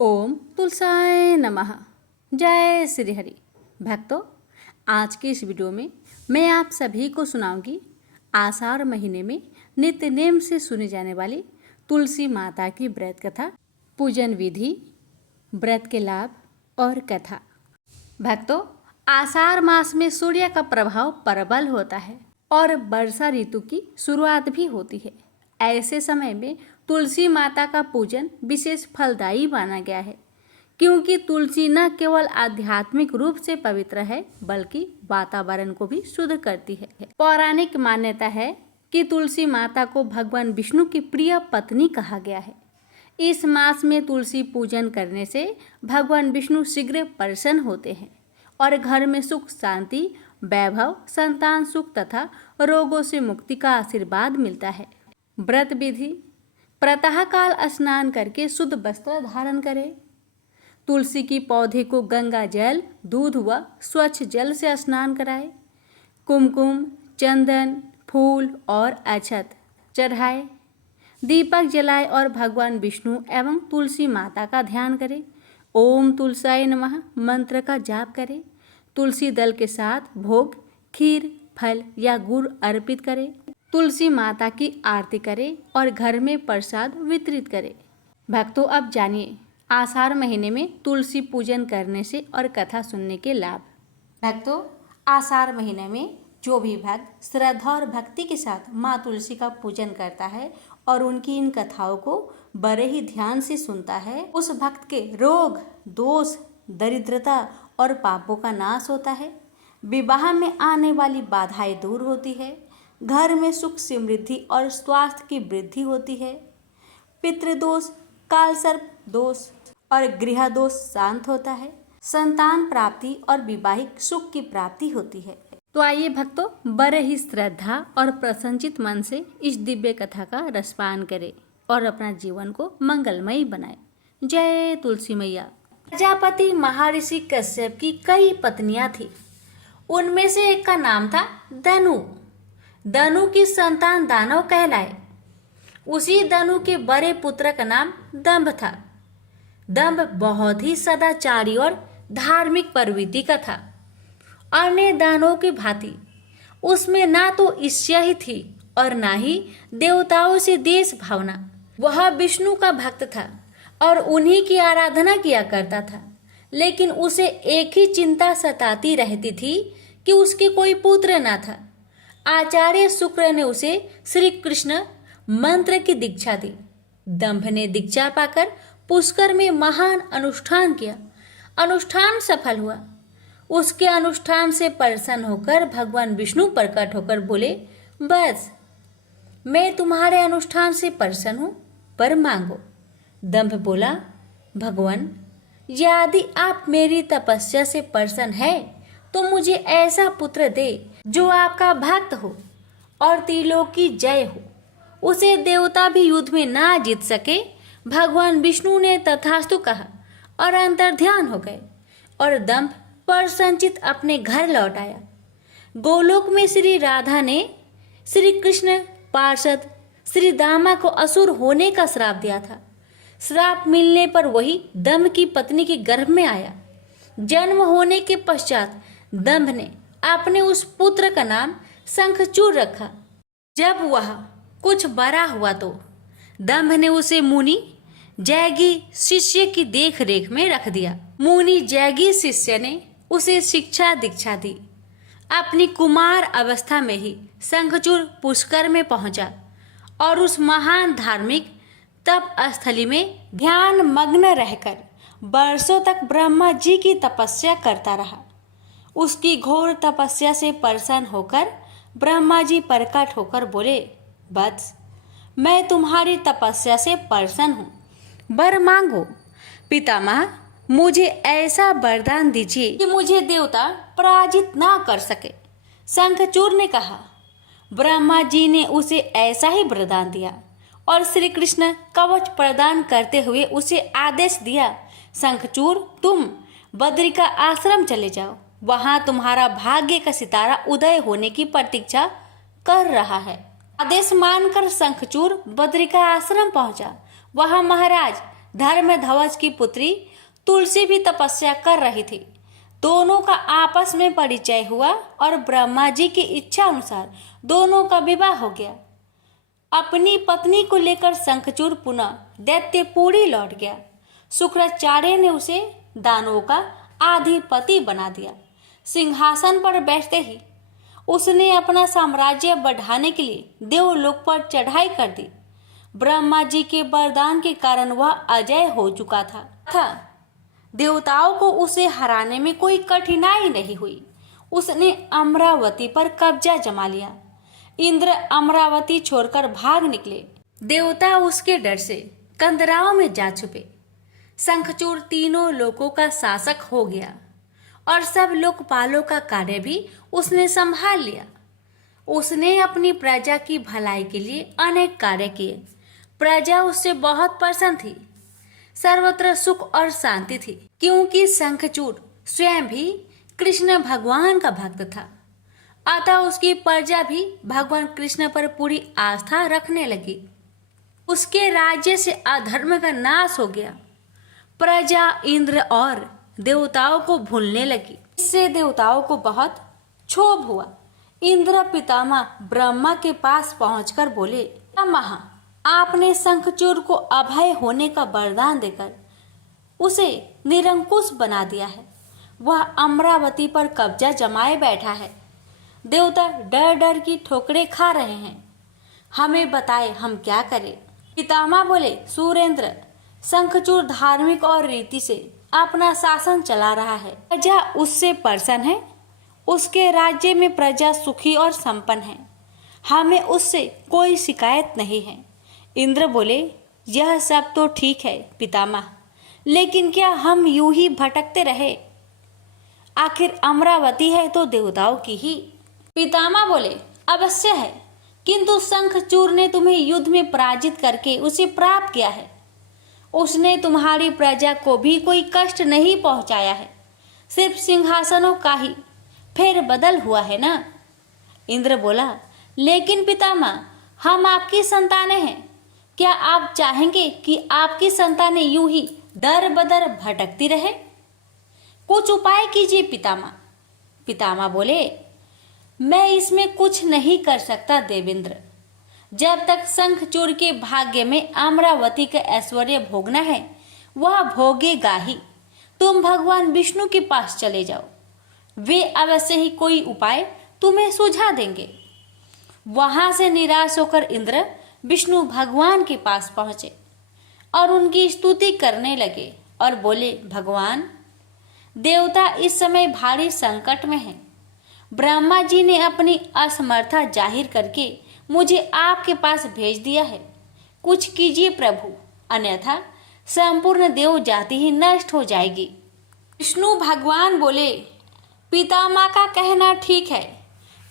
ओम तुलसाय नमः। जय श्री हरि। भक्तों, आज के इस वीडियो में मैं आप सभी को सुनाऊंगी आषाढ़ महीने में नित्य नेम से सुनी जाने वाली तुलसी माता की व्रत कथा, पूजन विधि, व्रत के लाभ और कथा। भक्तों, आषाढ़ मास में सूर्य का प्रभाव प्रबल होता है और वर्षा ऋतु की शुरुआत भी होती है। ऐसे समय में तुलसी माता का पूजन विशेष फलदायी माना गया है, क्योंकि तुलसी न केवल आध्यात्मिक रूप से पवित्र है बल्कि वातावरण को भी शुद्ध करती है। पौराणिक मान्यता है कि तुलसी माता को भगवान विष्णु की प्रिय पत्नी कहा गया है। इस मास में तुलसी पूजन करने से भगवान विष्णु शीघ्र प्रसन्न होते हैं और घर में सुख शांति, वैभव, संतान सुख तथा रोगों से मुक्ति का आशीर्वाद मिलता है। व्रत विधि: प्रातःकाल स्नान करके शुद्ध वस्त्र धारण करें। तुलसी की पौधे को गंगा जल, दूध व स्वच्छ जल से स्नान कराएं। कुमकुम, चंदन, फूल और अक्षत चढ़ाएं। दीपक जलाएं और भगवान विष्णु एवं तुलसी माता का ध्यान करें। ओम तुलसाय नमः मंत्र का जाप करें। तुलसी दल के साथ भोग, खीर, फल या गुड़ अर्पित करें। तुलसी माता की आरती करें और घर में प्रसाद वितरित करें। भक्तों, अब जानिए आषाढ़ महीने में तुलसी पूजन करने से और कथा सुनने के लाभ। भक्तों, आषाढ़ महीने में जो भी भक्त श्रद्धा और भक्ति के साथ माँ तुलसी का पूजन करता है और उनकी इन कथाओं को बड़े ही ध्यान से सुनता है, उस भक्त के रोग, दोष, दरिद्रता और पापों का नाश होता है। विवाह में आने वाली बाधाएं दूर होती है। घर में सुख, समृद्धि और स्वास्थ्य की वृद्धि होती है। पितृदोष, कालसर्प दोष और गृह दोष शांत होता है। संतान प्राप्ति और वैवाहिक सुख की प्राप्ति होती है। तो आइए भक्तों, बड़े ही श्रद्धा और प्रसन्नचित मन से इस दिव्य कथा का रसपान करें और अपना जीवन को मंगलमयी बनाएं। जय तुलसी मैया। प्रजापति महर्षि कश्यप की कई पत्नियां थी। उनमें से एक का नाम था धनु। धनु की संतान दानव कहलाए। उसी धनु के बड़े पुत्र का नाम दंभ था। दंभ बहुत ही सदाचारी और धार्मिक प्रवृत्ति का था। अन्य दानवों की भांति उसमें ना तो ईर्ष्या ही थी और ना ही देवताओं से देश भावना। वह विष्णु का भक्त था और उन्हीं की आराधना किया करता था। लेकिन उसे एक ही चिंता सताती रहती थी कि उसके कोई पुत्र न था। आचार्य शुक्र ने उसे श्री कृष्ण मंत्र की दीक्षा दी। दंभ ने दीक्षा पाकर पुष्कर में महान अनुष्ठान किया। अनुष्ठान सफल हुआ। उसके अनुष्ठान से प्रसन्न होकर भगवान विष्णु प्रकट होकर बोले, बस मैं तुम्हारे अनुष्ठान से प्रसन्न हूँ, पर मांगो। दंभ बोला, भगवान यदि आप मेरी तपस्या से प्रसन्न है तो मुझे ऐसा पुत्र दे जो आपका भक्त हो और त्रिलोक की जय हो। उसे देवता भी युद्ध में ना जीत सके। भगवान विष्णु ने तथास्तु कहा और अंतर्ध्यान हो गए और दंभ प्रसन्नचित अपने घर लौट आया। गोलोक में श्री राधा ने श्री कृष्ण पार्षद श्री दामा को असुर होने का श्राप दिया था। श्राप मिलने पर वही दंभ की पत्नी के गर्भ में आया। जन्म होने के पश्चात दंभ ने अपने उस पुत्र का नाम शंखचूड़ रखा। जब वह कुछ बड़ा हुआ तो दंभ ने उसे मुनि जैगी शिष्य की देख रेख में रख दिया। मुनि जैगी शिष्य ने उसे शिक्षा दीक्षा दी। अपनी कुमार अवस्था में ही शंखचूड़ पुष्कर में पहुंचा और उस महान धार्मिक तप स्थली में ध्यान मग्न रहकर वर्षों तक ब्रह्मा जी की तपस्या करता रहा। उसकी घोर तपस्या से प्रसन्न होकर ब्रह्मा जी प्रकट होकर बोले, वत्स मैं तुम्हारी तपस्या से प्रसन्न हूँ, वर मांगो। पितामह, मुझे ऐसा वरदान दीजिए कि मुझे देवता पराजित ना कर सके। शंखचूड़ ने कहा। ब्रह्मा जी ने उसे ऐसा ही वरदान दिया और श्री कृष्ण कवच प्रदान करते हुए उसे आदेश दिया, शंखचूड़ तुम बद्री का आश्रम चले जाओ। वहां तुम्हारा भाग्य का सितारा उदय होने की प्रतीक्षा कर रहा है। आदेश मानकर शंखचूड़ बद्री का आश्रम पहुंचा। वहां महाराज धर्मध्वज की पुत्री तुलसी भी तपस्या कर रही थी। दोनों का आपस में परिचय हुआ और ब्रह्मा जी की इच्छा अनुसार दोनों का विवाह हो गया। अपनी पत्नी को लेकर शंखचूड़ पुनः दैत्यपुरी लौट गया। शुक्राचार्य ने उसे दानवों का आधिपति बना दिया। सिंहासन पर बैठते ही उसने अपना साम्राज्य बढ़ाने के लिए देवलोक पर चढ़ाई कर दी। ब्रह्मा जी के वरदान के कारण वह अजय हो चुका था। देवताओं को उसे हराने में कोई कठिनाई नहीं हुई। उसने अमरावती पर कब्जा जमा लिया। इंद्र अमरावती छोड़कर भाग निकले। देवता उसके डर से कंदराओं में जा छुपे। शंखचूड़ तीनों लोकों का शासक हो गया और सब लोकपालों का कार्य भी उसने संभाल लिया। उसने अपनी प्रजा की भलाई के लिए अनेक कार्य किए। प्रजा उससे बहुत प्रसन्न थी। सर्वत्र सुख और शांति थी, क्योंकि शंखचूड़ स्वयं भी कृष्ण भगवान का भक्त था। अतः उसकी प्रजा भी भगवान कृष्ण पर पूरी आस्था रखने लगी। उसके राज्य से अधर्म का नाश हो गया। प्रजा इंद्र और देवताओं को भूलने लगी। इससे देवताओं को बहुत क्षोभ हुआ। इंद्र पितामह ब्रह्मा के पास पहुंचकर बोले, पितामह, आपने शंखचूड़ को अभय होने का वरदान देकर उसे निरंकुश बना दिया है। वह अमरावती पर कब्जा जमाए बैठा है। देवता डर डर की ठोकरें खा रहे हैं। हमें बताए हम क्या करें। पितामह बोले, सुरेंद्र, शंखचूड़ धार्मिक और रीति से अपना शासन चला रहा है। प्रजा उससे प्रसन्न है। उसके राज्य में प्रजा सुखी और संपन्न है। हमें उससे कोई शिकायत नहीं है। इंद्र बोले, यह सब तो ठीक है पितामह, लेकिन क्या हम यूं ही भटकते रहे? आखिर अमरावती है तो देवताओं की ही। पितामह बोले, अवश्य है, किंतु शंखचूड़ ने तुम्हें युद्ध में पराजित करके उसे प्राप्त किया है। उसने तुम्हारी प्रजा को भी कोई कष्ट नहीं पहुंचाया है। सिर्फ सिंहासनों का ही फेर बदल हुआ है ना। इंद्र बोला, लेकिन पितामह, हम आपकी संतानें हैं। क्या आप चाहेंगे कि आपकी संतानें यूं ही दर बदर भटकती रहे? कुछ उपाय कीजिए पितामह। पितामह बोले, मैं इसमें कुछ नहीं कर सकता देवेंद्र। जब तक शंखचूड़ के भाग्य में अमरावती का ऐश्वर्य भोगना है, वह भोगेगा ही। तुम भगवान विष्णु के पास चले जाओ, वे अवश्य ही कोई उपाय तुम्हें सुझा देंगे। वहां से निराश होकर इंद्र विष्णु भगवान के पास पहुंचे और उनकी स्तुति करने लगे और बोले, भगवान, देवता इस समय भारी संकट में हैं। ब्रह्मा जी ने अपनी असमर्थता जाहिर करके मुझे आपके पास भेज दिया है। कुछ कीजिए प्रभु, अन्यथा संपूर्ण देव जाति ही नष्ट हो जाएगी। विष्णु भगवान बोले, पितामह का कहना ठीक है।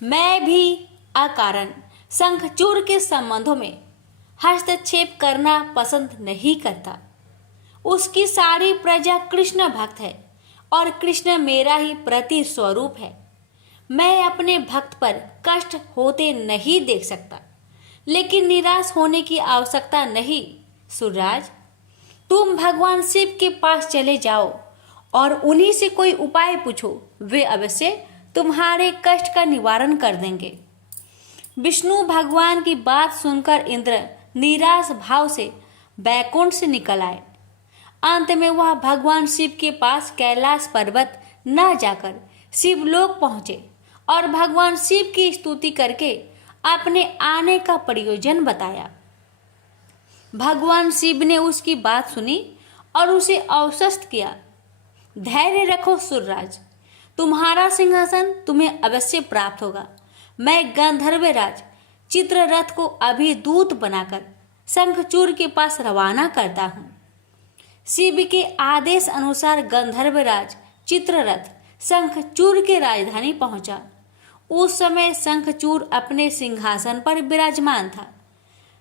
मैं भी अकारण शंखचूड़ के संबंधों में हस्तक्षेप करना पसंद नहीं करता। उसकी सारी प्रजा कृष्ण भक्त है और कृष्ण मेरा ही प्रति स्वरूप है। मैं अपने भक्त पर कष्ट होते नहीं देख सकता, लेकिन निराश होने की आवश्यकता नहीं। सूर्यराज, तुम भगवान शिव के पास चले जाओ और उन्हीं से कोई उपाय पूछो। वे अवश्य तुम्हारे कष्ट का निवारण कर देंगे। विष्णु भगवान की बात सुनकर इंद्र निराश भाव से बैकुंठ से निकल आए। अंत में वह भगवान शिव के पास कैलाश पर्वत न जाकर शिवलोक पहुंचे और भगवान शिव की स्तुति करके अपने आने का प्रयोजन बताया। भगवान शिव ने उसकी बात सुनी और उसे आश्वस्त किया। धैर्य रखो सूर्यराज, तुम्हारा सिंहासन तुम्हें अवश्य प्राप्त होगा। मैं गंधर्वराज चित्ररथ को अभी दूत बनाकर शंखचूड़ के पास रवाना करता हूँ। शिव के आदेश अनुसार गंधर्वराज चित्ररथ शंखचूड़ के राजधानी पहुंचा। उस समय शंखचूड़ अपने सिंहासन पर विराजमान था।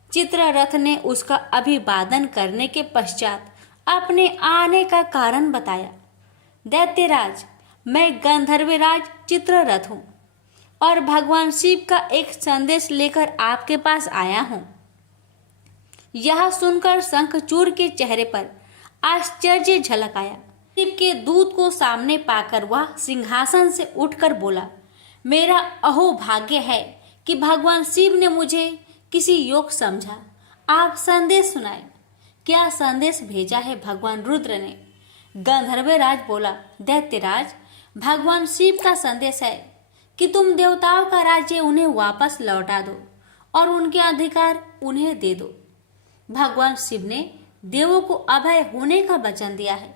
चित्ररथ ने उसका अभिवादन करने के पश्चात अपने आने का कारण बताया। दैत्यराज, मैं गंधर्वराज चित्ररथ हूँ और भगवान शिव का एक संदेश लेकर आपके पास आया हूँ। यह सुनकर शंखचूड़ के चेहरे पर आश्चर्य झलक आया। शिव के दूत को सामने पाकर वह सिंहासन से उठकर बोला, मेरा अहोभाग्य है कि भगवान शिव ने मुझे किसी योग समझा। आप संदेश सुनाए। क्या संदेश भेजा है भगवान रुद्र ने? गंधर्वराज बोला, दैत्यराज, भगवान शिव का संदेश है कि तुम देवताओं का राज्य उन्हें वापस लौटा दो और उनके अधिकार उन्हें दे दो। भगवान शिव ने देवों को अभय होने का वचन दिया है।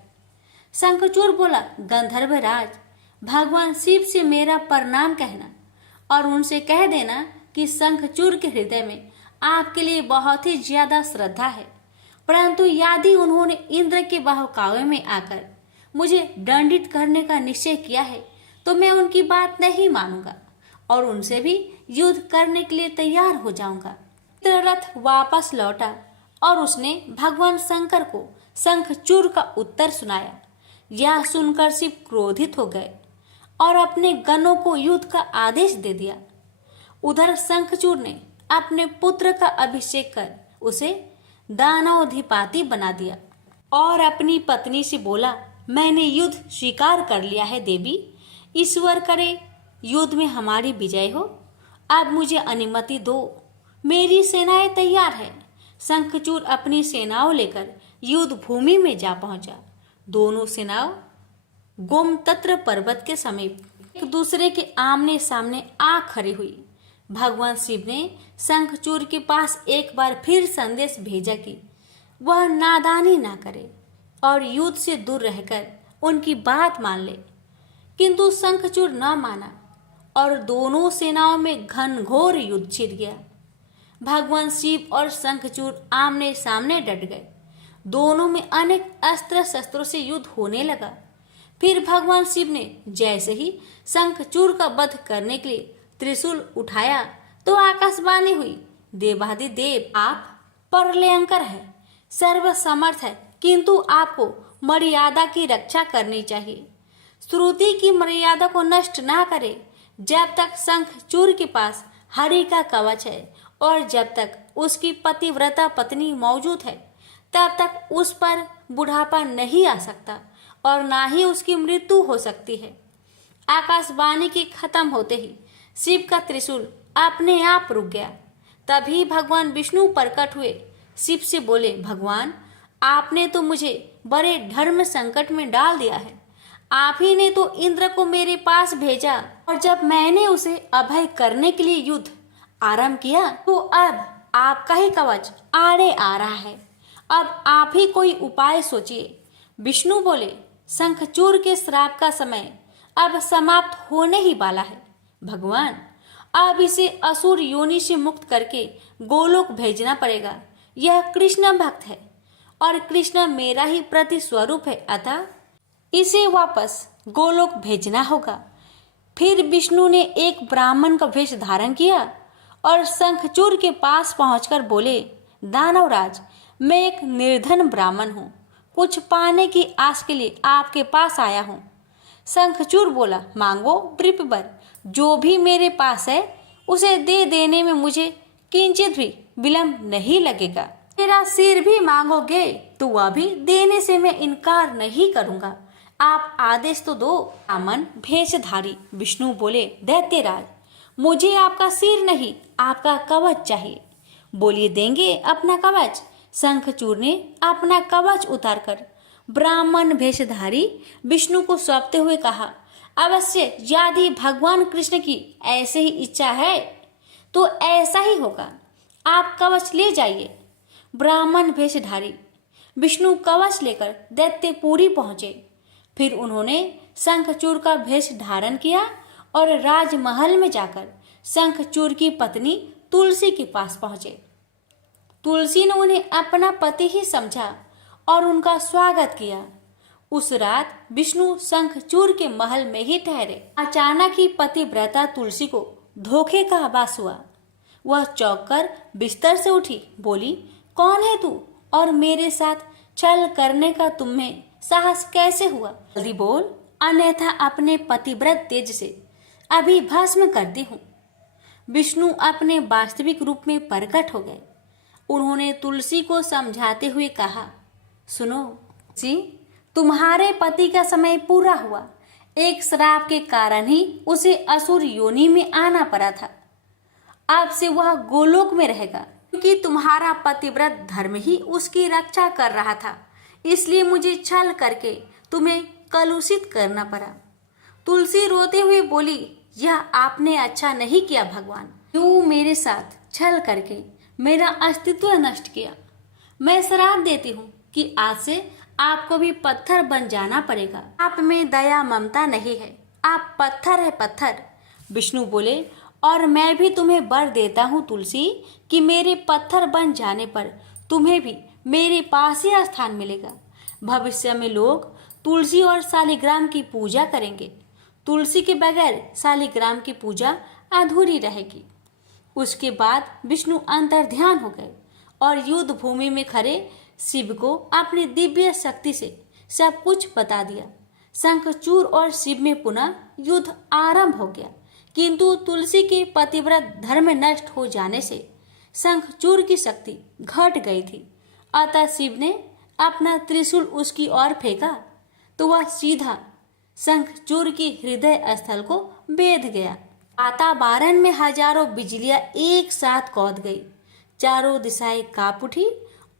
शंखचूड़ बोला, गंधर्वराज, भगवान शिव से मेरा प्रणाम कहना और उनसे कह देना कि शंखचूड़ के हृदय में आपके लिए बहुत ही ज्यादा श्रद्धा है, परंतु यदि उन्होंने इंद्र के बहकावे में आकर मुझे दंडित करने का निश्चय किया है तो मैं उनकी बात नहीं मानूंगा और उनसे भी युद्ध करने के लिए तैयार हो जाऊंगा। इंद्ररथ वापस लौटा और उसने भगवान शंकर को शंखचूड़ का उत्तर सुनाया। यह सुनकर शिव क्रोधित हो गए और अपने गणों को युद्ध का आदेश दे दिया। उधर शंखचूड़ ने अपने पुत्र का अभिषेक कर उसे दानवाधिपति बना दिया और अपनी पत्नी से बोला, मैंने युद्ध स्वीकार कर लिया है देवी, ईश्वर करे युद्ध में हमारी विजय हो। अब मुझे अनुमति दो, मेरी सेनाएं तैयार है। शंखचूड़ अपनी सेनाओं लेकर युद्ध भूमि में जा पहुंचा। दोनों सेनाओं गोमतत्र पर्वत के समीप एक दूसरे के आमने सामने आ खड़ी हुई। भगवान शिव ने शंखचूड़ के पास एक बार फिर संदेश भेजा कि वह नादानी ना करे और युद्ध से दूर रहकर उनकी बात मान ले, किंतु शंखचूड़ न माना और दोनों सेनाओं में घनघोर युद्ध छिड़ गया। भगवान शिव और शंखचूड़ आमने सामने डट गए। दोनों में अनेक अस्त्र शस्त्रों से युद्ध होने लगा। फिर भगवान शिव ने जैसे ही शंखचूड़ का वध करने के लिए त्रिशूल उठाया तो आकाशवाणी हुई, देवाधिदेव आप प्रलयंकर है, सर्वसमर्थ है, किंतु आपको मर्यादा की रक्षा करनी चाहिए। श्रुति की मर्यादा को नष्ट ना करे। जब तक शंखचूड़ के पास हरि का कवच है और जब तक उसकी पतिव्रता पत्नी मौजूद है तब तक उस पर बुढ़ापा नहीं आ सकता और ना ही उसकी मृत्यु हो सकती है। आकाशवाणी के खत्म होते ही शिव का त्रिशूल अपने आप रुक गया। तभी भगवान विष्णु प्रकट हुए। शिव से बोले, भगवान, आपने तो मुझे बड़े धर्म संकट में डाल दिया है। आप ही ने तो इंद्र को मेरे पास भेजा और जब मैंने उसे अभय करने के लिए युद्ध आरंभ किया तो अब आपका ही कवच आड़े आ रहा है। अब आप ही कोई उपाय सोचिए। विष्णु बोले, शंखचूड़ के श्राप का समय अब समाप्त होने ही वाला है। भगवान, अब इसे असुर योनि से मुक्त करके गोलोक भेजना पड़ेगा। यह कृष्ण भक्त है और कृष्ण मेरा ही प्रति स्वरूप है, अतः इसे वापस गोलोक भेजना होगा। फिर विष्णु ने एक ब्राह्मण का वेश धारण किया और शंखचूड़ के पास पहुंचकर बोले, दानवराज, मैं एक निर्धन ब्राह्मण हूँ, कुछ पाने की आस के लिए आपके पास आया हूँ। शंखचूड़ बोला, मांगो वृषभवर, जो भी मेरे पास है उसे दे देने में मुझे किंचित भी विलंब नहीं लगेगा। मेरा सिर भी मांगोगे तो वह भी देने से मैं इनकार नहीं करूंगा। आप आदेश तो दो। ब्राह्मण भेषधारी विष्णु बोले, दैत्यराज, मुझे आपका सिर नहीं, आपका कवच चाहिए। बोलिए, देंगे अपना कवच। शंखचूड़ ने अपना कवच उतारकर ब्राह्मण भेषधारी विष्णु को सौंपते हुए कहा, अवश्य यदि भगवान कृष्ण की ऐसे ही इच्छा है तो ऐसा ही होगा। आप कवच ले जाइए। ब्राह्मण भेषधारी विष्णु कवच लेकर दैत्यपुरी पहुंचे। फिर उन्होंने शंखचूड़ का भेष धारण किया और राजमहल में जाकर शंखचूड़ की पत्नी तुलसी के पास पहुंचे। तुलसी ने उन्हें अपना पति ही समझा और उनका स्वागत किया। उस रात विष्णु शंखचूड़ के महल में ही ठहरे। अचानक ही पतिव्रता तुलसी को धोखे का आभास हुआ। वह चौंक कर बिस्तर से उठी, बोली, कौन है तू और मेरे साथ छल करने का तुम्हें साहस कैसे हुआ? जल्दी बोल, अन्यथा अपने पतिव्रत तेज से अभी भस्म करती हूँ। विष्णु अपने वास्तविक रूप में प्रकट हो गए। उन्होंने तुलसी को समझाते हुए कहा, सुनो, तुलसी, तुम्हारे पति का समय पूरा हुआ। एक श्राप के कारण ही उसे असुर योनि में आना पड़ा था। अब से वह गोलोक में रहेगा, क्योंकि तुम्हारा पतिव्रत धर्म ही उसकी रक्षा कर रहा था। इसलिए मुझे छल करके तुम्हें कलुषित करना पड़ा। तुलसी रोते हुए बोली, यह आपने अच्छा नहीं किया भगवान। क्यों मेरे साथ छल करके मेरा अस्तित्व नष्ट किया। मैं श्राप देती हूँ कि आज से आपको भी पत्थर बन जाना पड़ेगा। आप में दया ममता नहीं है, आप पत्थर है पत्थर। विष्णु बोले, और मैं भी तुम्हें वर देता हूँ तुलसी कि मेरे पत्थर बन जाने पर तुम्हें भी मेरे पास ही स्थान मिलेगा। भविष्य में लोग तुलसी और शालिग्राम की पूजा करेंगे। तुलसी के बगैर शालिग्राम की पूजा अधूरी रहेगी। उसके बाद विष्णु अंतर्ध्यान हो गए और युद्ध भूमि में खड़े शिव को अपनी दिव्य शक्ति से सब कुछ बता दिया। शंखचूड़ और शिव में पुनः युद्ध आरंभ हो गया, किंतु तुलसी के पतिव्रत धर्म नष्ट हो जाने से शंखचूड़ की शक्ति घट गई थी। अतः शिव ने अपना त्रिशूल उसकी ओर फेंका तो वह सीधा शंखचूड़ की हृदय स्थल को बेध गया। वातावरण में हजारों बिजलियां एक साथ कौंध गई, चारों दिशाएं कांप उठी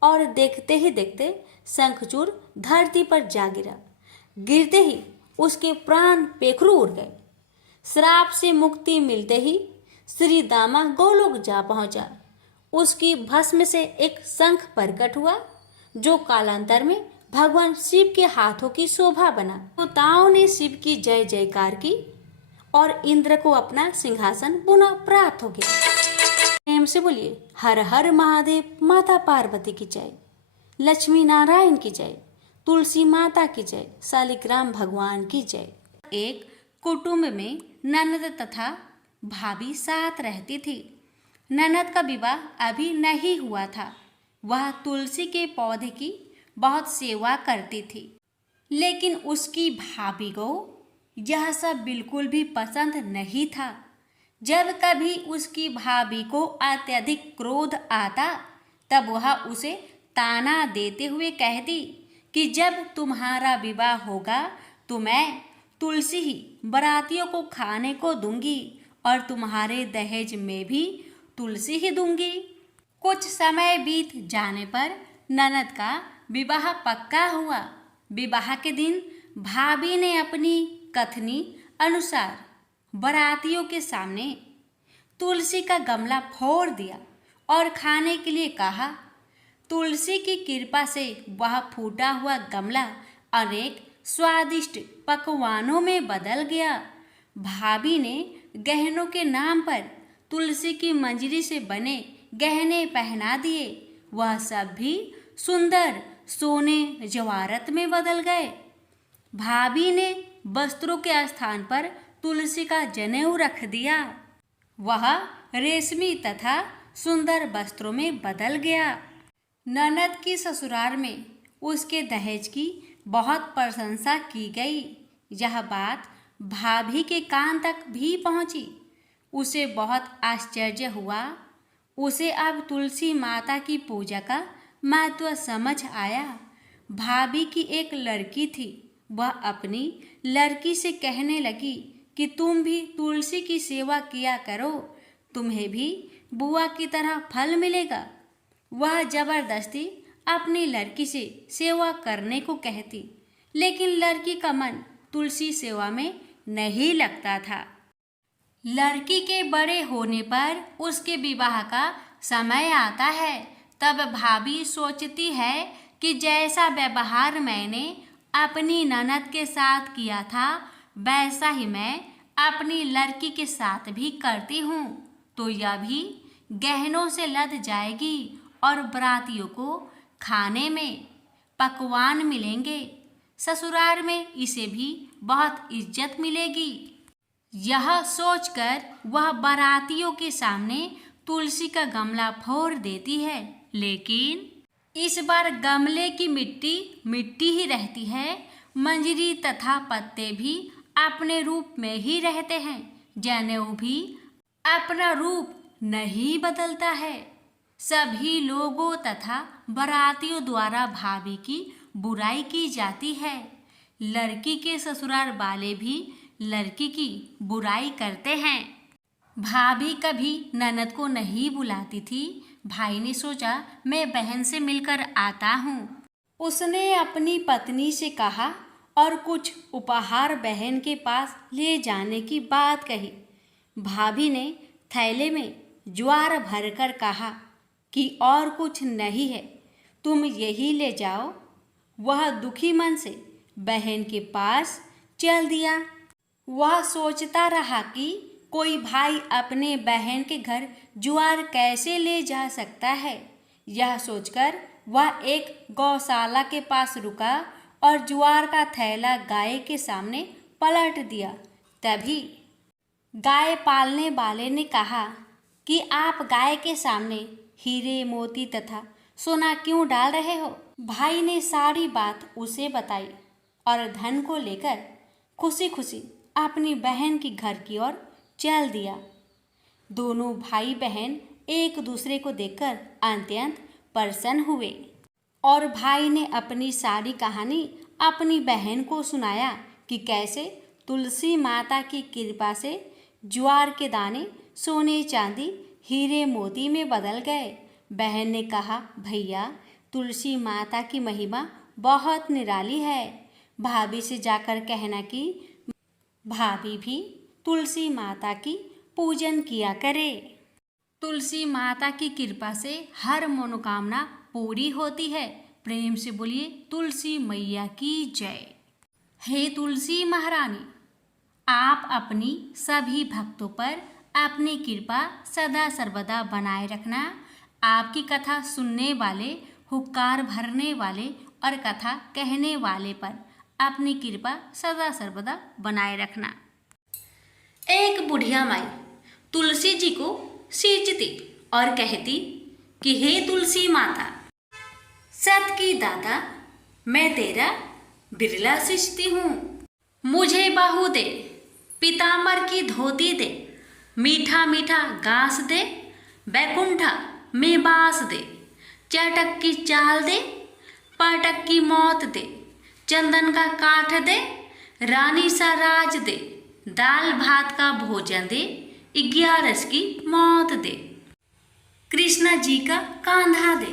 और देखते ही देखते शंखचूड़ धरती पर जा गिरा। गिरते ही उसके प्राण पेखरू उड़ गए। श्राप से मुक्ति मिलते ही श्री दामा गोलोक जा पहुंचा। उसकी भस्म से एक शंख प्रकट हुआ, जो कालांतर में भगवान शिव के हाथों की शोभा बना। देवताओं ने शिव की जय जयकार की और इंद्र को अपना सिंहासन पुनः प्राप्त हो गया। प्रेम से बोलिए, हर हर महादेव। माता पार्वती की जय, लक्ष्मी नारायण की जय, तुलसी माता की जय, शालिग्राम भगवान की जय। एक कुटुंब में ननद तथा भाभी साथ रहती थी। ननद का विवाह अभी नहीं हुआ था। वह तुलसी के पौधे की बहुत सेवा करती थी, लेकिन उसकी भाभी को यह सब बिल्कुल भी पसंद नहीं था। जब कभी उसकी भाभी को अत्यधिक क्रोध आता, तब वह उसे ताना देते हुए कहती कि जब तुम्हारा विवाह होगा तो मैं तुलसी ही बारातियों को खाने को दूंगी और तुम्हारे दहेज में भी तुलसी ही दूंगी। कुछ समय बीत जाने पर ननद का विवाह पक्का हुआ। विवाह के दिन भाभी ने अपनी कथनी अनुसार बारातियों के सामने तुलसी का गमला फोड़ दिया और खाने के लिए कहा। तुलसी की कृपा से वह फूटा हुआ गमला अनेक स्वादिष्ट पकवानों में बदल गया। भाभी ने गहनों के नाम पर तुलसी की मंजरी से बने गहने पहना दिए। वह सब भी सुंदर सोने जवारत में बदल गए। भाभी ने वस्त्रों के स्थान पर तुलसी का जनेऊ रख दिया। वह रेशमी तथा सुंदर वस्त्रों में बदल गया। ननद की ससुराल में उसके दहेज की बहुत प्रशंसा की गई। यह बात भाभी के कान तक भी पहुंची। उसे बहुत आश्चर्य हुआ। उसे अब तुलसी माता की पूजा का महत्व समझ आया। भाभी की एक लड़की थी। वह अपनी लड़की से कहने लगी कि तुम भी तुलसी की सेवा किया करो, तुम्हें भी बुआ की तरह फल मिलेगा। वह जबरदस्ती अपनी लड़की से सेवा करने को कहती, लेकिन लड़की का मन तुलसी सेवा में नहीं लगता था। लड़की के बड़े होने पर उसके विवाह का समय आता है। तब भाभी सोचती है कि जैसा व्यवहार मैंने अपनी ननद के साथ किया था, वैसा ही मैं अपनी लड़की के साथ भी करती हूँ, तो यह भी गहनों से लद जाएगी और बारातियों को खाने में पकवान मिलेंगे। ससुराल में इसे भी बहुत इज्जत मिलेगी। यह सोचकर वह बारातियों के सामने तुलसी का गमला फोड़ देती है, लेकिन इस बार गमले की मिट्टी मिट्टी ही रहती है। मंजरी तथा पत्ते भी अपने रूप में ही रहते हैं। जनेऊ भी अपना रूप नहीं बदलता है। सभी लोगों तथा बारातियों द्वारा भाभी की बुराई की जाती है। लड़की के ससुराल वाले भी लड़की की बुराई करते हैं। भाभी कभी ननद को नहीं बुलाती थी। भाई ने सोचा मैं बहन से मिलकर आता हूँ। उसने अपनी पत्नी से कहा और कुछ उपहार बहन के पास ले जाने की बात कही। भाभी ने थैले में ज्वार भरकर कहा कि और कुछ नहीं है, तुम यही ले जाओ। वह दुखी मन से बहन के पास चल दिया। वह सोचता रहा कि कोई भाई अपने बहन के घर ज्वार कैसे ले जा सकता है। यह सोचकर वह एक गौशाला के पास रुका और ज्वार का थैला गाय के सामने पलट दिया। तभी गाय पालने वाले ने कहा कि आप गाय के सामने हीरे मोती तथा सोना क्यों डाल रहे हो। भाई ने सारी बात उसे बताई और धन को लेकर खुशी खुशी अपनी बहन की घर की ओर चल दिया। दोनों भाई बहन एक दूसरे को देखकर अत्यंत प्रसन्न हुए और भाई ने अपनी सारी कहानी अपनी बहन को सुनाया कि कैसे तुलसी माता की कृपा से ज्वार के दाने सोने चांदी हीरे मोती में बदल गए। बहन ने कहा, भैया तुलसी माता की महिमा बहुत निराली है। भाभी से जाकर कहना कि भाभी भी तुलसी माता की पूजन किया करे। तुलसी माता की कृपा से हर मनोकामना पूरी होती है। प्रेम से बोलिए तुलसी मैया की जय। हे तुलसी महारानी, आप अपनी सभी भक्तों पर अपनी कृपा सदा सर्वदा बनाए रखना। आपकी कथा सुनने वाले, हुक्कार भरने वाले और कथा कहने वाले पर अपनी कृपा सदा सर्वदा बनाए रखना। एक बुढ़िया माई तुलसी जी को सींचती और कहती कि हे तुलसी माता, सत की दाता, मैं तेरा बिरला सींचती हूँ। मुझे बहू दे, पीताम्बर की धोती दे, मीठा मीठा घास दे, बैकुंठा में बास दे, चटक की चाल दे, पाटक की मौत दे, चंदन का काठ दे, रानी सा राज दे, दाल भात का भोजन दे, 11 की मौत दे, कृष्णा जी का कांधा दे।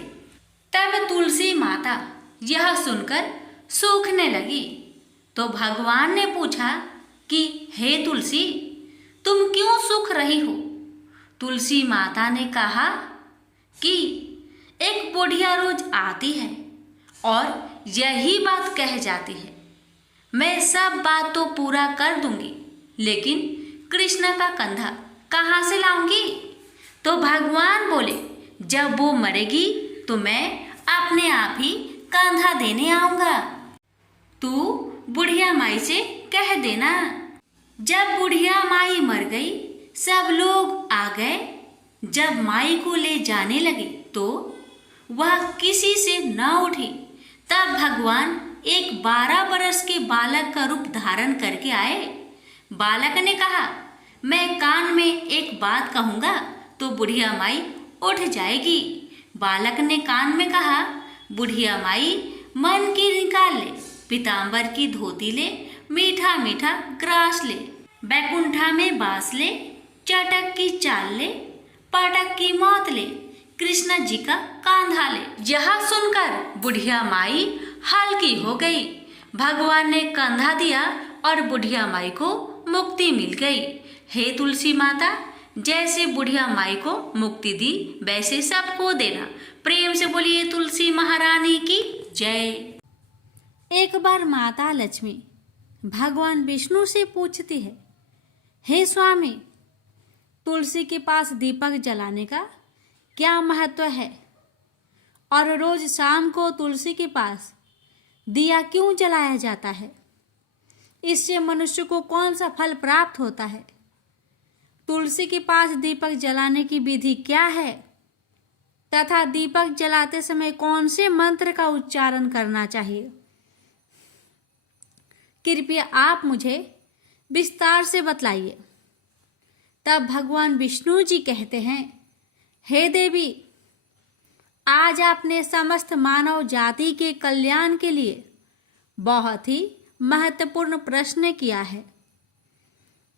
तब तुलसी माता यह सुनकर सूखने लगी तो भगवान ने पूछा कि हे तुलसी, तुम क्यों सूख रही हो। तुलसी माता ने कहा कि एक बुढ़िया रोज आती है और यही बात कह जाती है, मैं सब बात तो पूरा कर दूंगी, लेकिन कृष्ण का कंधा कहाँ से लाऊंगी। तो भगवान बोले, जब वो मरेगी तो मैं अपने आप ही कंधा देने आऊँगा। तू बुढ़िया माई से कह देना। जब बुढ़िया माई मर गई, सब लोग आ गए। जब माई को ले जाने लगे तो वह किसी से न उठी। तब भगवान एक 12 बरस के बालक का रूप धारण करके आए। बालक ने कहा, मैं कान में एक बात कहूँगा तो बुढ़िया माई उठ जाएगी। बालक ने कान में कहा, बुढ़िया माई मन की निकाल ले, पीताम्बर की धोती ले, मीठा मीठा ग्रास ले, बैकुंठा में बास ले, चटक की चाल ले, पाटक की मौत ले, कृष्ण जी का कांधा ले। यह सुनकर बुढ़िया माई हल्की हो गई। भगवान ने कंधा दिया और बुढ़िया माई को मुक्ति मिल गई। हे तुलसी माता, जैसे बुढ़िया माई को मुक्ति दी वैसे सबको देना। प्रेम से बोलिए तुलसी महारानी की जय। एक बार माता लक्ष्मी भगवान विष्णु से पूछती है, हे स्वामी, तुलसी के पास दीपक जलाने का क्या महत्व है और रोज शाम को तुलसी के पास दिया क्यों जलाया जाता है। इससे मनुष्य को कौन सा फल प्राप्त होता है। तुलसी के पास दीपक जलाने की विधि क्या है तथा दीपक जलाते समय कौन से मंत्र का उच्चारण करना चाहिए। कृपया आप मुझे विस्तार से बतलाइए। तब भगवान विष्णु जी कहते हैं, हे देवी, आज आपने समस्त मानव जाति के कल्याण के लिए बहुत ही महत्वपूर्ण प्रश्न किया है।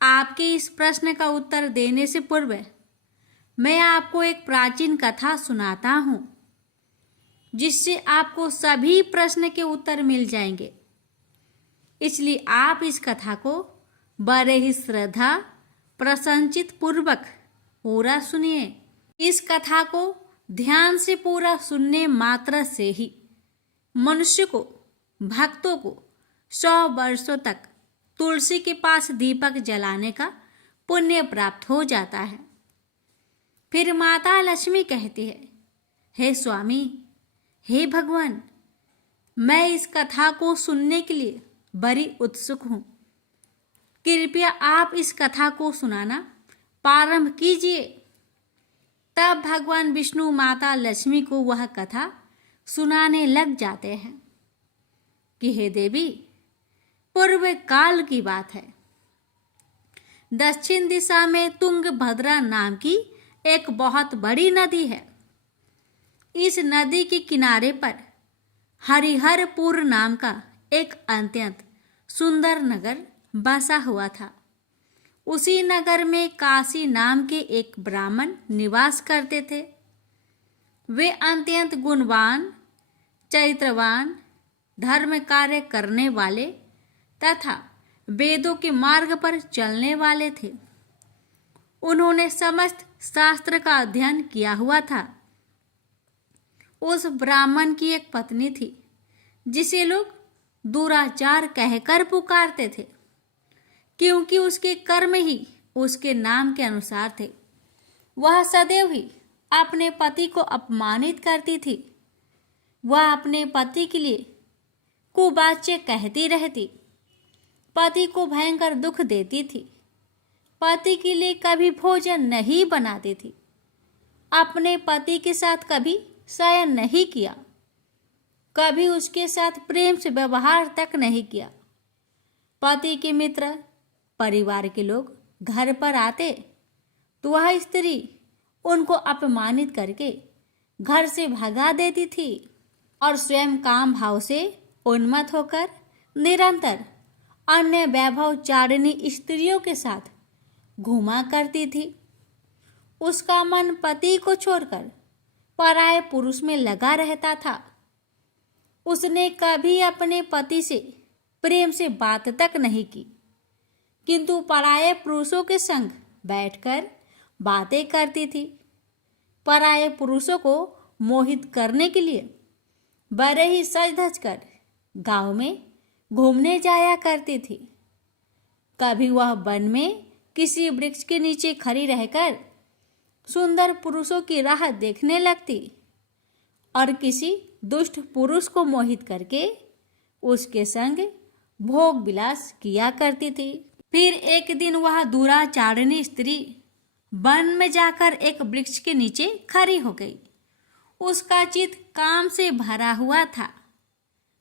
आपके इस प्रश्न का उत्तर देने से पूर्व मैं आपको एक प्राचीन कथा सुनाता हूँ, जिससे आपको सभी प्रश्न के उत्तर मिल जाएंगे। इसलिए आप इस कथा को बड़े ही श्रद्धा प्रसन्नचित पूर्वक पूरा सुनिए। इस कथा को ध्यान से पूरा सुनने मात्र से ही मनुष्य को, भक्तों को 100 वर्षों तक तुलसी के पास दीपक जलाने का पुण्य प्राप्त हो जाता है। फिर माता लक्ष्मी कहती है, हे स्वामी, हे भगवान, मैं इस कथा को सुनने के लिए बड़ी उत्सुक हूँ। कृपया आप इस कथा को सुनाना प्रारंभ कीजिए। तब भगवान विष्णु माता लक्ष्मी को वह कथा सुनाने लग जाते हैं कि हे देवी, पूर्व काल की बात है। दक्षिण दिशा में तुंगभद्रा नाम की एक बहुत बड़ी नदी है। इस नदी के किनारे पर हरिहरपुर नाम का एक अत्यंत सुंदर नगर बसा हुआ था। उसी नगर में काशी नाम के एक ब्राह्मण निवास करते थे। वे अत्यंत गुणवान, चरित्रवान, धर्म कार्य करने वाले तथा वेदों के मार्ग पर चलने वाले थे। उन्होंने समस्त शास्त्र का अध्ययन किया हुआ था। उस ब्राह्मण की एक पत्नी थी, जिसे लोग दुराचार कहकर पुकारते थे, क्योंकि उसके कर्म ही उसके नाम के अनुसार थे। वह सदैव ही अपने पति को अपमानित करती थी। वह अपने पति के लिए कुवाच्य कहती रहती, पति को भयंकर दुख देती थी, पति के लिए कभी भोजन नहीं बनाती थी, अपने पति के साथ कभी शयन नहीं किया, कभी उसके साथ प्रेम से व्यवहार तक नहीं किया। पति के मित्र, परिवार के लोग घर पर आते तो वह स्त्री उनको अपमानित करके घर से भगा देती थी और स्वयं काम भाव से उन्मत्त होकर निरंतर अन्य वैभवचारिणी स्त्रियों के साथ घूमा करती थी। उसका मन पति को छोड़कर पराये पुरुष में लगा रहता था। उसने कभी अपने पति से प्रेम से बात तक नहीं की, किंतु पराये पुरुषों के संग बैठकर बातें करती थी। पराये पुरुषों को मोहित करने के लिए बड़े ही सज धज कर गांव में घूमने जाया करती थी। कभी वह वन में किसी वृक्ष के नीचे खड़ी रहकर सुंदर पुरुषों की राह देखने लगती और किसी दुष्ट पुरुष को मोहित करके उसके संग भोग विलास किया करती थी। फिर एक दिन वह दुराचारिणी स्त्री वन में जाकर एक वृक्ष के नीचे खड़ी हो गई। उसका चित्त काम से भरा हुआ था।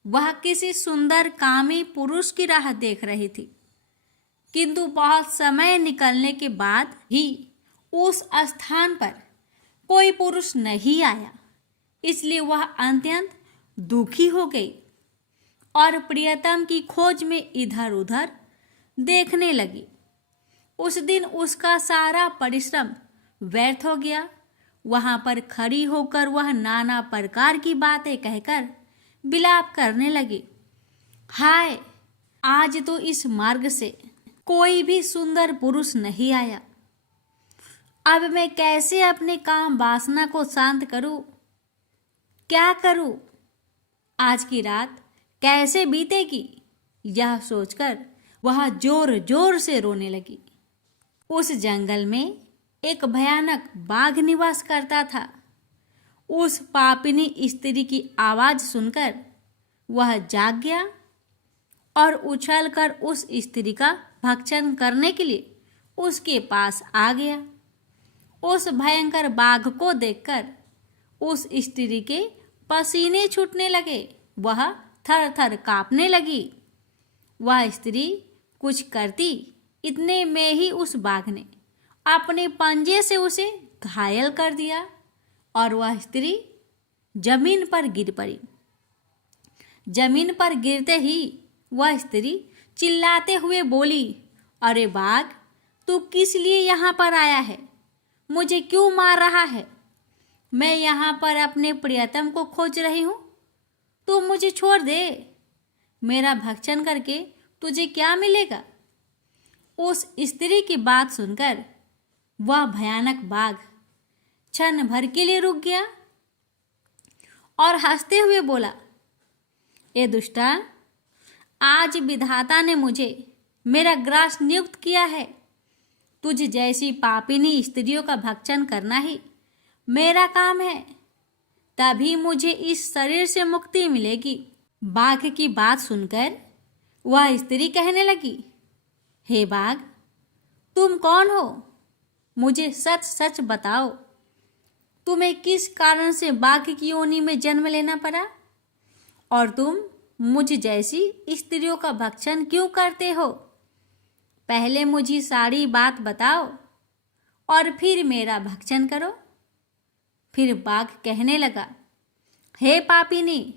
वह किसी सुंदर कामी पुरुष की राह देख रही थी, किंतु बहुत समय निकलने के बाद ही उस स्थान पर कोई पुरुष नहीं आया। इसलिए वह अत्यंत दुखी हो गई और प्रियतम की खोज में इधर उधर देखने लगी। उस दिन उसका सारा परिश्रम व्यर्थ हो गया। वहां पर खड़ी होकर वह नाना प्रकार की बातें कहकर विलाप करने लगी। हाय, आज तो इस मार्ग से कोई भी सुंदर पुरुष नहीं आया। अब मैं कैसे अपने काम वासना को शांत करूं? क्या करूं? आज की रात कैसे बीतेगी? यह सोचकर वह जोर जोर से रोने लगी। उस जंगल में एक भयानक बाघ निवास करता था। उस पापिनी स्त्री की आवाज सुनकर वह जाग गया और उछलकर उस स्त्री का भक्षण करने के लिए उसके पास आ गया। उस भयंकर बाघ को देखकर उस स्त्री के पसीने छूटने लगे। वह थर थर कांपने लगी। वह स्त्री कुछ करती, इतने में ही उस बाघ ने अपने पंजे से उसे घायल कर दिया और वह स्त्री जमीन पर गिर पड़ी। जमीन पर गिरते ही वह स्त्री चिल्लाते हुए बोली, अरे बाघ, तू किस लिए यहाँ पर आया है? मुझे क्यों मार रहा है? मैं यहाँ पर अपने प्रियतम को खोज रही हूँ। तू मुझे छोड़ दे। मेरा भक्षण करके तुझे क्या मिलेगा? उस स्त्री की बात सुनकर वह भयानक बाघ क्षण भर के लिए रुक गया और हंसते हुए बोला, ए दुष्टा, आज विधाता ने मुझे मेरा ग्रास नियुक्त किया है। तुझ जैसी पापिनी स्त्रियों का भक्षण करना ही मेरा काम है, तभी मुझे इस शरीर से मुक्ति मिलेगी। बाघ की बात सुनकर वह स्त्री कहने लगी, हे बाघ, तुम कौन हो? मुझे सच सच बताओ, तुम्हें किस कारण से बाघ की योनि में जन्म लेना पड़ा और तुम मुझ जैसी स्त्रियों का भक्षण क्यों करते हो? पहले मुझे सारी बात बताओ और फिर मेरा भक्षण करो। फिर बाघ कहने लगा, हे पापिनी,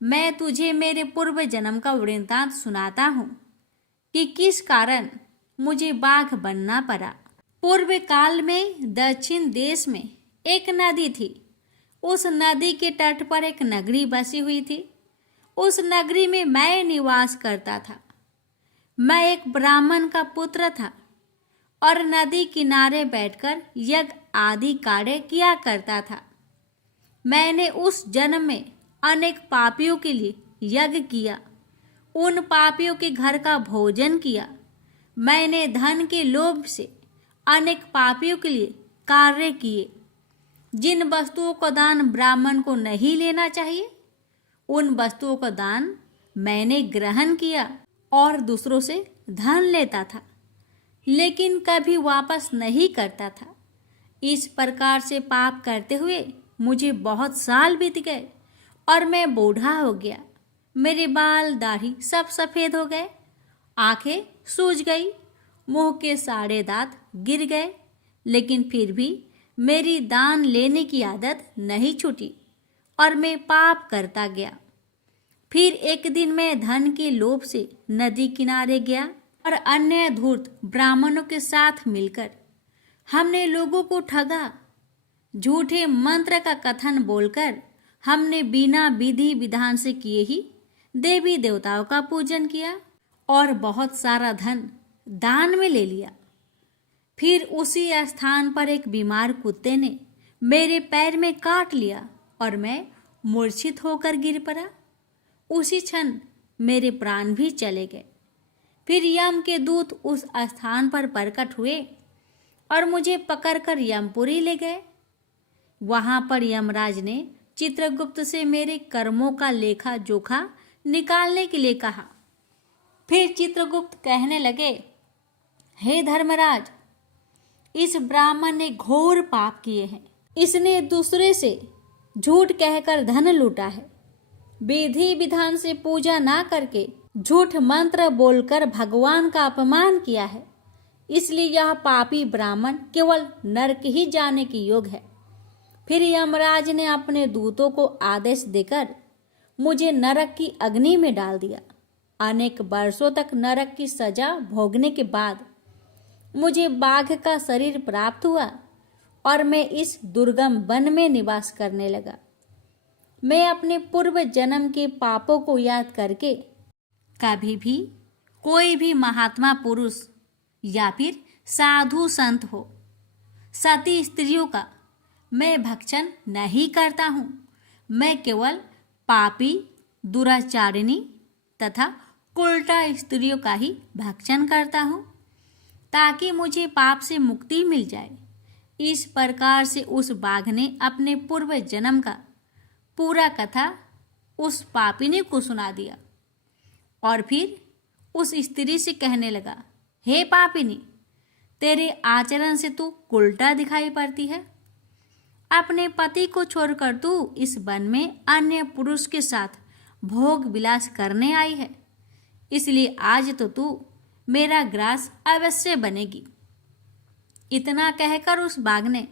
मैं तुझे मेरे पूर्व जन्म का वृत्तांत सुनाता हूँ कि किस कारण मुझे बाघ बनना पड़ा। पूर्व काल में दक्षिण देश में एक नदी थी। उस नदी के तट पर एक नगरी बसी हुई थी। उस नगरी में मैं निवास करता था। मैं एक ब्राह्मण का पुत्र था और नदी किनारे बैठकर यज्ञ आदि कार्य किया करता था। मैंने उस जन्म में अनेक पापियों के लिए यज्ञ किया, उन पापियों के घर का भोजन किया। मैंने धन के लोभ से अनेक पापियों के लिए कार्य किए। जिन वस्तुओं का दान ब्राह्मण को नहीं लेना चाहिए, उन वस्तुओं का दान मैंने ग्रहण किया और दूसरों से धन लेता था, लेकिन कभी वापस नहीं करता था। इस प्रकार से पाप करते हुए मुझे बहुत साल बीत गए और मैं बूढ़ा हो गया। मेरे बाल दाढ़ी सब सफ़ेद हो गए, आंखें सूज गई, मुंह के सारे दांत गिर गए, लेकिन फिर भी मेरी दान लेने की आदत नहीं छूटी और मैं पाप करता गया। फिर एक दिन मैं धन के लोभ से नदी किनारे गया और अन्य धूर्त ब्राह्मणों के साथ मिलकर हमने लोगों को ठगा। झूठे मंत्र का कथन बोलकर हमने बिना विधि विधान से किए ही देवी देवताओं का पूजन किया और बहुत सारा धन दान में ले लिया। फिर उसी स्थान पर एक बीमार कुत्ते ने मेरे पैर में काट लिया और मैं मूर्छित होकर गिर पड़ा। उसी क्षण मेरे प्राण भी चले गए। फिर यम के दूत उस स्थान पर प्रकट हुए और मुझे पकड़कर यमपुरी ले गए। वहां पर यमराज ने चित्रगुप्त से मेरे कर्मों का लेखा जोखा निकालने के लिए कहा। फिर चित्रगुप्त कहने लगे, हे धर्मराज, इस ब्राह्मण ने घोर पाप किए हैं। इसने दूसरे से झूठ कहकर धन लूटा है। विधि विधान से पूजा ना करके झूठ मंत्र बोलकर भगवान का अपमान किया है। इसलिए यह पापी ब्राह्मण केवल नरक ही जाने के योग्य है। फिर यमराज ने अपने दूतों को आदेश देकर मुझे नरक की अग्नि में डाल दिया। अनेक वर्षों तक नरक की सजा भोगने के बाद मुझे बाघ का शरीर प्राप्त हुआ और मैं इस दुर्गम वन में निवास करने लगा। मैं अपने पूर्व जन्म के पापों को याद करके कभी भी कोई भी महात्मा पुरुष या फिर साधु संत हो, सती स्त्रियों का मैं भक्षण नहीं करता हूँ। मैं केवल पापी, दुराचारिणी तथा उल्टा स्त्रियों का ही भक्षण करता हूँ ताकि मुझे पाप से मुक्ति मिल जाए। इस प्रकार से उस बाघ ने अपने पूर्व जन्म का पूरा कथा उस पापिनी को सुना दिया और फिर उस स्त्री से कहने लगा, हे पापिनी, तेरे आचरण से तू उल्टा दिखाई पड़ती है। अपने पति को छोड़कर तू इस वन में अन्य पुरुष के साथ भोग विलास करने आई है, इसलिए आज तो तू मेरा ग्रास अवश्य बनेगी। इतना कहकर उस बाघ ने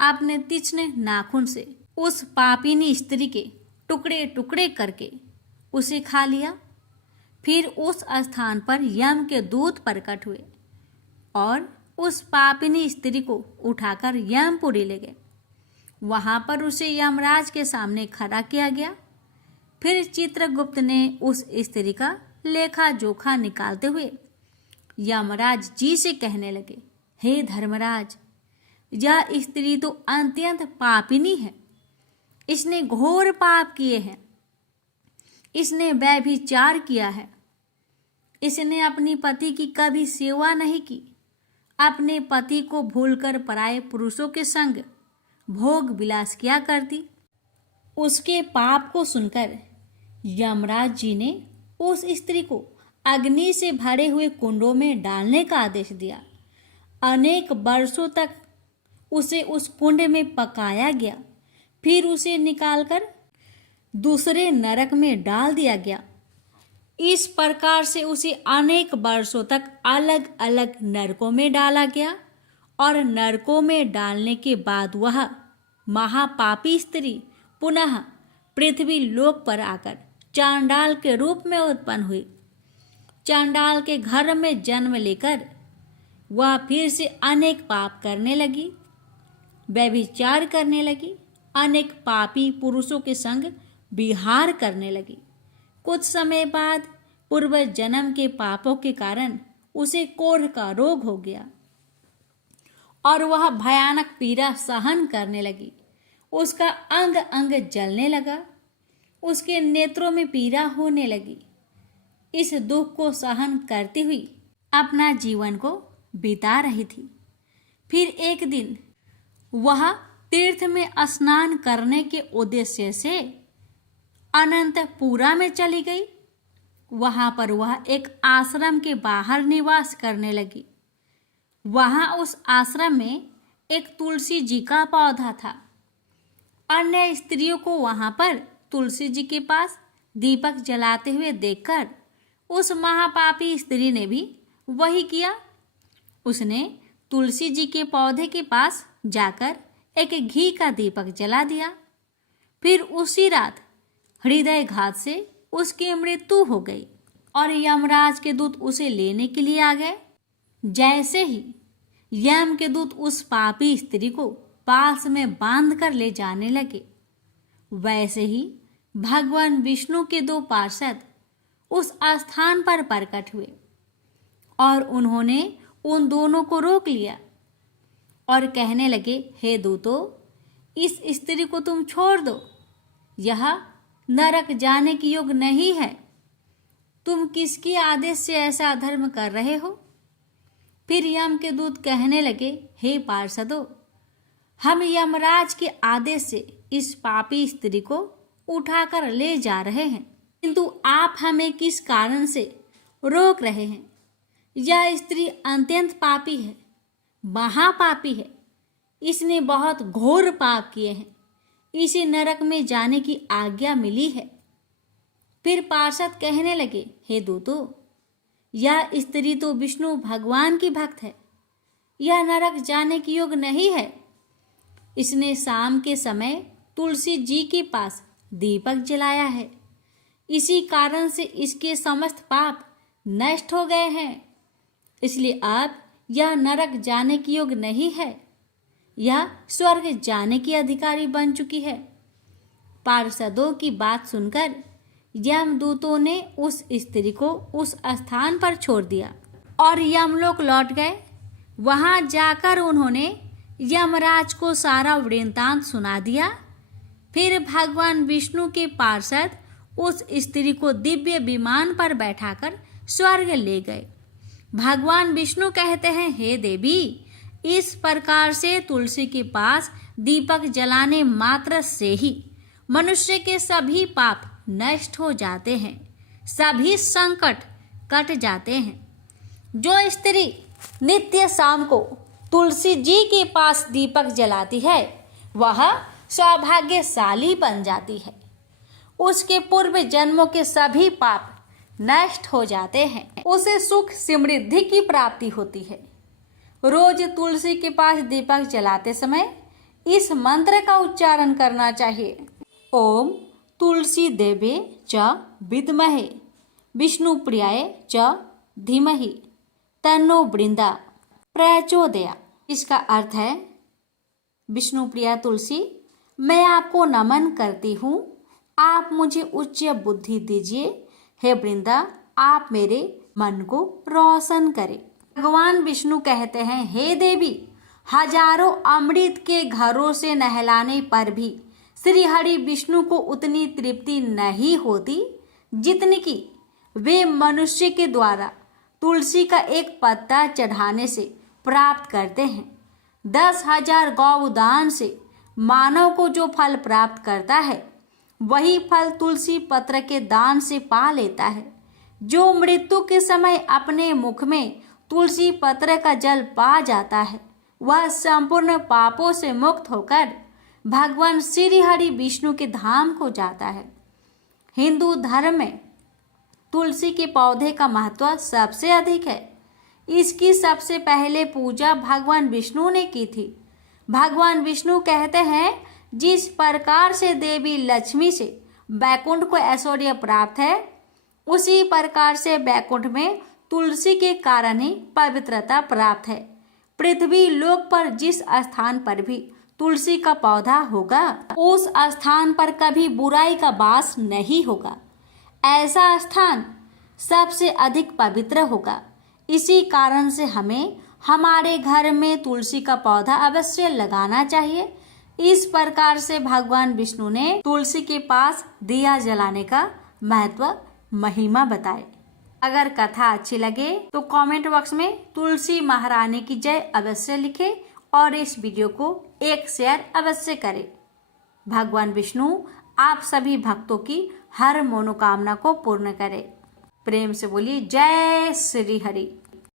अपने तीक्ष्ण नाखून से उस पापिनी स्त्री के टुकड़े टुकड़े करके उसे खा लिया। फिर उस स्थान पर यम के दूत प्रकट हुए और उस पापिनी स्त्री को उठाकर यमपुरी ले गए। वहां पर उसे यमराज के सामने खड़ा किया गया। फिर चित्रगुप्त ने उस स्त्री का लेखा जोखा निकालते हुए यमराज जी से कहने लगे, हे धर्मराज, यह स्त्री तो अत्यंत पापिनी है। इसने घोर पाप किए हैं। इसने व्यभिचार किया है। इसने अपनी पति की कभी सेवा नहीं की। अपने पति को भूलकर पराये पुरुषों के संग भोग विलास किया करती। उसके पाप को सुनकर यमराज जी ने उस स्त्री को अग्नि से भरे हुए कुंडों में डालने का आदेश दिया। अनेक वर्षों तक उसे उस कुंड में पकाया गया। फिर उसे निकालकर दूसरे नरक में डाल दिया गया। इस प्रकार से उसे अनेक वर्षों तक अलग अलग नरकों में डाला गया और नरकों में डालने के बाद वह महापापी स्त्री पुनः पृथ्वी लोक पर आकर चांडाल के रूप में उत्पन्न हुई। चांडाल के घर में जन्म लेकर वह फिर से अनेक पाप करने लगी, व्यभिचार करने लगी, अनेक पापी पुरुषों के संग विहार करने लगी। कुछ समय बाद पूर्व जन्म के पापों के कारण उसे कोढ़ का रोग हो गया और वह भयानक पीड़ा सहन करने लगी। उसका अंग अंग जलने लगा। उसके नेत्रों में पीड़ा होने लगी। इस दुख को सहन करती हुई अपना जीवन को बिता रही थी। फिर एक दिन वह तीर्थ में स्नान करने के उद्देश्य से अनंतपुरा में चली गई। वहां पर वह एक आश्रम के बाहर निवास करने लगी। वहां उस आश्रम में एक तुलसी जी का पौधा था। अन्य स्त्रियों को वहां पर तुलसी जी के पास दीपक जलाते हुए देखकर उस महापापी स्त्री ने भी वही किया। उसने तुलसी जी के पौधे के पास जाकर एक घी का दीपक जला दिया। फिर उसी रात हृदयघात से उसकी मृत्यु हो गई और यमराज के दूत उसे लेने के लिए आ गए। जैसे ही यम के दूत उस पापी स्त्री को पास में बांध कर ले जाने लगे, वैसे ही भगवान विष्णु के दो पार्षद उस स्थान पर प्रकट हुए और उन्होंने उन दोनों को रोक लिया और कहने लगे, हे दूतों, इस स्त्री को तुम छोड़ दो। यह नरक जाने की योग्य नहीं है। तुम किसके आदेश से ऐसा अधर्म कर रहे हो? फिर यम के दूत कहने लगे, हे पार्षदों, हम यमराज के आदेश से इस पापी स्त्री को उठाकर ले जा रहे हैं, किंतु आप हमें किस कारण से रोक रहे हैं? यह स्त्री अत्यंत पापी है, महापापी है। इसने बहुत घोर पाप किए हैं। इसे नरक में जाने की आज्ञा मिली है। फिर पार्षद कहने लगे, हे दूतों, यह स्त्री तो विष्णु भगवान की भक्त है। यह नरक जाने की योग्य नहीं है। इसने शाम के समय तुलसी जी के पास दीपक जलाया है। इसी कारण से इसके समस्त पाप नष्ट हो गए हैं। इसलिए अब यह नरक जाने की योग्य नहीं है। यह स्वर्ग जाने की अधिकारी बन चुकी है। पार्षदों की बात सुनकर यमदूतों ने उस स्त्री को उस स्थान पर छोड़ दिया और यमलोक लौट गए। वहां जाकर उन्होंने यमराज को सारा वृत्तांत सुना दिया। फिर भगवान विष्णु के पार्षद उस स्त्री को दिव्य विमान पर बैठाकर स्वर्ग ले गए। भगवान विष्णु कहते हैं, हे देवी, इस प्रकार से तुलसी के पास दीपक जलाने मात्र से ही मनुष्य के सभी पाप नष्ट हो जाते हैं, सभी संकट कट जाते हैं। जो स्त्री नित्य शाम को तुलसी जी के पास दीपक जलाती है, वह सौभाग्यशाली बन जाती है। उसके पूर्व जन्मों के सभी पाप नष्ट हो जाते हैं। उसे सुख समृद्धि की प्राप्ति होती है। रोज तुलसी के पास दीपक जलाते समय इस मंत्र का उच्चारण करना चाहिए। ओम तुलसी देवे च विद्महे विष्णु प्रियाय च धीमहि तन्नो वृंदा प्रचोदया। इसका अर्थ है, विष्णु प्रिया तुलसी, मैं आपको नमन करती हूँ, आप मुझे उच्च बुद्धि दीजिए। हे वृंदा, आप मेरे मन को रोशन करें। भगवान विष्णु कहते हैं, हे देवी, हजारों अमृत के घरों से नहलाने पर भी श्री हरि विष्णु को उतनी तृप्ति नहीं होती जितनी कि वे मनुष्य के द्वारा तुलसी का एक पत्ता चढ़ाने से प्राप्त करते हैं। 10,000 गौदान से मानव को जो फल प्राप्त करता है, वही फल तुलसी पत्र के दान से पा लेता है। जो मृत्यु के समय अपने मुख में तुलसी पत्र का जल पा जाता है, वह संपूर्ण पापों से मुक्त होकर भगवान श्री हरि विष्णु के धाम को जाता है। हिंदू धर्म में तुलसी के पौधे का महत्व सबसे अधिक है। इसकी सबसे पहले पूजा भगवान विष्णु ने की थी। भगवान विष्णु कहते हैं, जिस प्रकार से देवी लक्ष्मी से बैकुंठ को ऐश्वर्य प्राप्त है, उसी प्रकार से बैकुंठ में तुलसी के कारण ही पवित्रता प्राप्त है। पृथ्वी लोक पर जिस स्थान पर भी तुलसी का पौधा होगा, उस स्थान पर कभी बुराई का वास नहीं होगा। ऐसा स्थान सबसे अधिक पवित्र होगा। इसी कारण से हमें हमारे घर में तुलसी का पौधा अवश्य लगाना चाहिए। इस प्रकार से भगवान विष्णु ने तुलसी के पास दिया जलाने का महत्व, महिमा बताए। अगर कथा अच्छी लगे तो कमेंट बॉक्स में तुलसी महारानी की जय अवश्य लिखें और इस वीडियो को एक शेयर अवश्य करें। भगवान विष्णु आप सभी भक्तों की हर मनोकामना को पूर्ण करे। प्रेम से बोलिए जय श्री हरि।